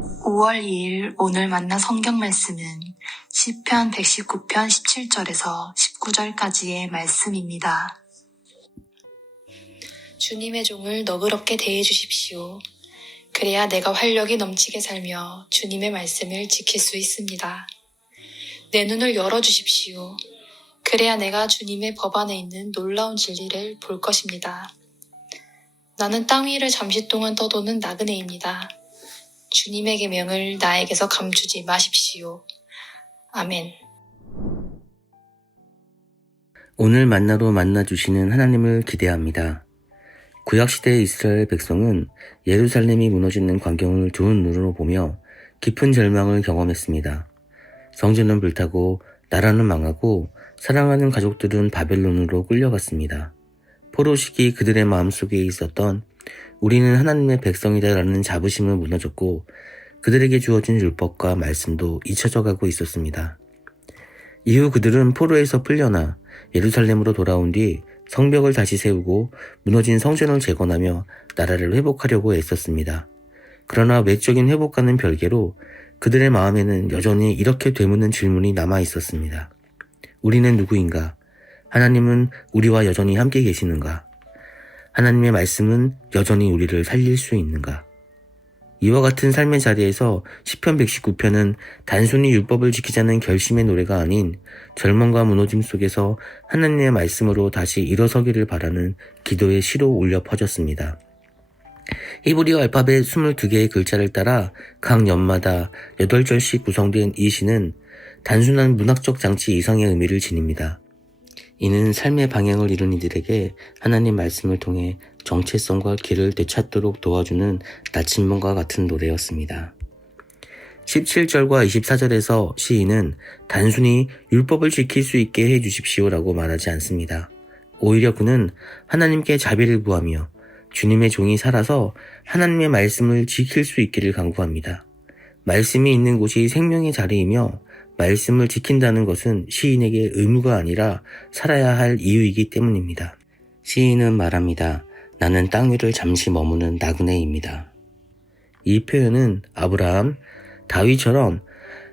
5월 2일 오늘 만난 성경 말씀은 시편 119편 17절에서 19절까지의 말씀입니다. 주님의 종을 너그럽게 대해 주십시오. 그래야 내가 활력이 넘치게 살며 주님의 말씀을 지킬 수 있습니다. 내 눈을 열어주십시오. 그래야 내가 주님의 법 안에 있는 놀라운 진리를 볼 것입니다. 나는 땅 위를 잠시 동안 떠도는 나그네입니다. 주님의 계명을 나에게서 감추지 마십시오. 아멘. 오늘 만나로 만나주시는 하나님을 기대합니다. 구약시대의 이스라엘 백성은 예루살렘이 무너지는 광경을 좋은 눈으로 보며 깊은 절망을 경험했습니다. 성전은 불타고 나라는 망하고 사랑하는 가족들은 바벨론으로 끌려갔습니다. 포로 시기 그들의 마음속에 있었던 우리는 하나님의 백성이다라는 자부심은 무너졌고 그들에게 주어진 율법과 말씀도 잊혀져 가고 있었습니다. 이후 그들은 포로에서 풀려나 예루살렘으로 돌아온 뒤 성벽을 다시 세우고 무너진 성전을 재건하며 나라를 회복하려고 애썼습니다. 그러나 외적인 회복과는 별개로 그들의 마음에는 여전히 이렇게 되묻는 질문이 남아 있었습니다. 우리는 누구인가? 하나님은 우리와 여전히 함께 계시는가? 하나님의 말씀은 여전히 우리를 살릴 수 있는가? 이와 같은 삶의 자리에서 시편 119편은 단순히 율법을 지키자는 결심의 노래가 아닌 절망과 무너짐 속에서 하나님의 말씀으로 다시 일어서기를 바라는 기도의 시로 울려 퍼졌습니다. 히브리어 알파벳 22개의 글자를 따라 각 연마다 8절씩 구성된 이 시는 단순한 문학적 장치 이상의 의미를 지닙니다. 이는 삶의 방향을 잃은 이들에게 하나님 말씀을 통해 정체성과 길을 되찾도록 도와주는 나침반과 같은 노래였습니다. 17절과 24절에서 시인은 단순히 율법을 지킬 수 있게 해주십시오라고 말하지 않습니다. 오히려 그는 하나님께 자비를 구하며 주님의 종이 살아서 하나님의 말씀을 지킬 수 있기를 간구합니다. 말씀이 있는 곳이 생명의 자리이며 말씀을 지킨다는 것은 시인에게 의무가 아니라 살아야 할 이유이기 때문입니다. 시인은 말합니다. 나는 땅 위를 잠시 머무는 나그네입니다. 이 표현은 아브라함, 다윗처럼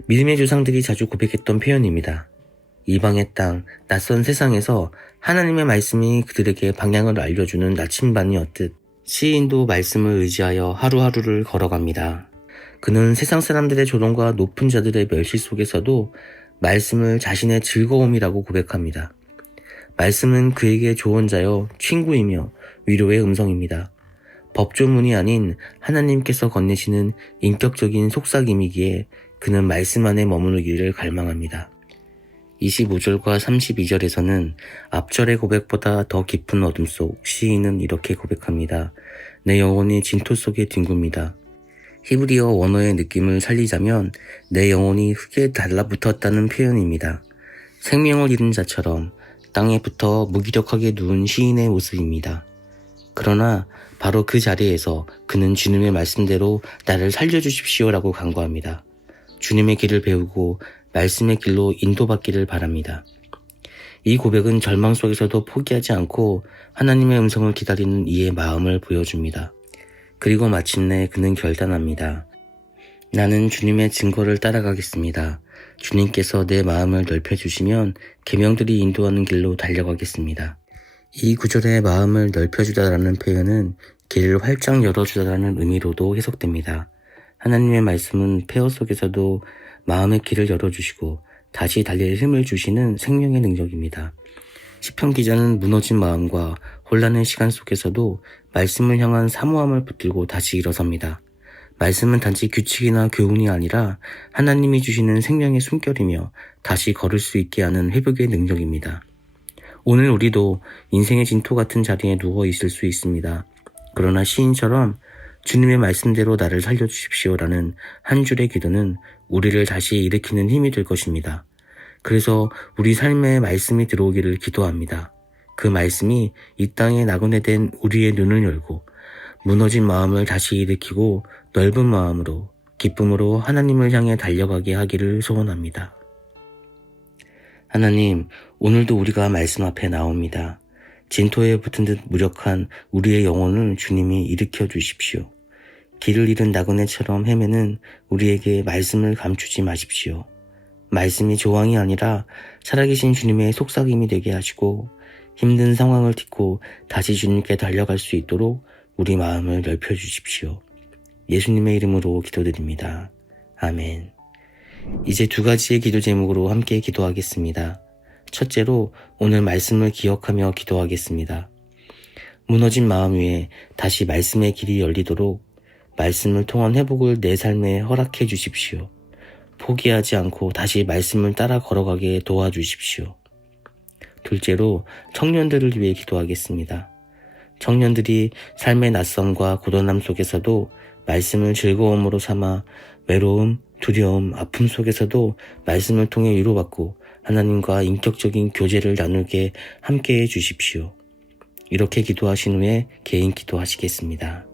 믿음의 조상들이 자주 고백했던 표현입니다. 이방의 땅, 낯선 세상에서 하나님의 말씀이 그들에게 방향을 알려주는 나침반이었듯 시인도 말씀을 의지하여 하루하루를 걸어갑니다. 그는 세상 사람들의 조롱과 높은 자들의 멸시 속에서도 말씀을 자신의 즐거움이라고 고백합니다. 말씀은 그에게 조언자여 친구이며 위로의 음성입니다. 법조문이 아닌 하나님께서 건네시는 인격적인 속삭임이기에 그는 말씀 안에 머무르기를 갈망합니다. 25절과 32절에서는 앞절의 고백보다 더 깊은 어둠 속 시인은 이렇게 고백합니다. 내 영혼이 진토 속에 뒹굽니다. 히브리어 원어의 느낌을 살리자면 내 영혼이 흙에 달라붙었다는 표현입니다. 생명을 잃은 자처럼 땅에 붙어 무기력하게 누운 시인의 모습입니다. 그러나 바로 그 자리에서 그는 주님의 말씀대로 나를 살려주십시오라고 간구합니다. 주님의 길을 배우고 말씀의 길로 인도받기를 바랍니다. 이 고백은 절망 속에서도 포기하지 않고 하나님의 음성을 기다리는 이의 마음을 보여줍니다. 그리고 마침내 그는 결단합니다. 나는 주님의 증거를 따라가겠습니다. 주님께서 내 마음을 넓혀주시면 계명들이 인도하는 길로 달려가겠습니다. 이 구절의 마음을 넓혀주다라는 표현은 길을 활짝 열어주다라는 의미로도 해석됩니다. 하나님의 말씀은 폐허 속에서도 마음의 길을 열어주시고 다시 달릴 힘을 주시는 생명의 능력입니다. 시편 기자는 무너진 마음과 혼란의 시간 속에서도 말씀을 향한 사모함을 붙들고 다시 일어섭니다. 말씀은 단지 규칙이나 교훈이 아니라 하나님이 주시는 생명의 숨결이며 다시 걸을 수 있게 하는 회복의 능력입니다. 오늘 우리도 인생의 진토 같은 자리에 누워 있을 수 있습니다. 그러나 시인처럼 주님의 말씀대로 나를 살려주십시오라는 한 줄의 기도는 우리를 다시 일으키는 힘이 될 것입니다. 그래서 우리 삶에 말씀이 들어오기를 기도합니다. 그 말씀이 이 땅에 나그네된 우리의 눈을 열고 무너진 마음을 다시 일으키고 넓은 마음으로 기쁨으로 하나님을 향해 달려가게 하기를 소원합니다. 하나님, 오늘도 우리가 말씀 앞에 나옵니다. 진토에 붙은 듯 무력한 우리의 영혼을 주님이 일으켜 주십시오. 길을 잃은 나그네처럼 헤매는 우리에게 말씀을 감추지 마십시오. 말씀이 조항이 아니라 살아계신 주님의 속삭임이 되게 하시고 힘든 상황을 딛고 다시 주님께 달려갈 수 있도록 우리 마음을 넓혀주십시오. 예수님의 이름으로 기도드립니다. 아멘. 이제 2가지의 기도 제목으로 함께 기도하겠습니다. 첫째로 오늘 말씀을 기억하며 기도하겠습니다. 무너진 마음 위에 다시 말씀의 길이 열리도록 말씀을 통한 회복을 내 삶에 허락해 주십시오. 포기하지 않고 다시 말씀을 따라 걸어가게 도와주십시오. 둘째로 청년들을 위해 기도하겠습니다. 청년들이 삶의 낯섦과 고단함 속에서도 말씀을 즐거움으로 삼아 외로움, 두려움, 아픔 속에서도 말씀을 통해 위로받고 하나님과 인격적인 교제를 나누게 함께해 주십시오. 이렇게 기도하신 후에 개인 기도하시겠습니다.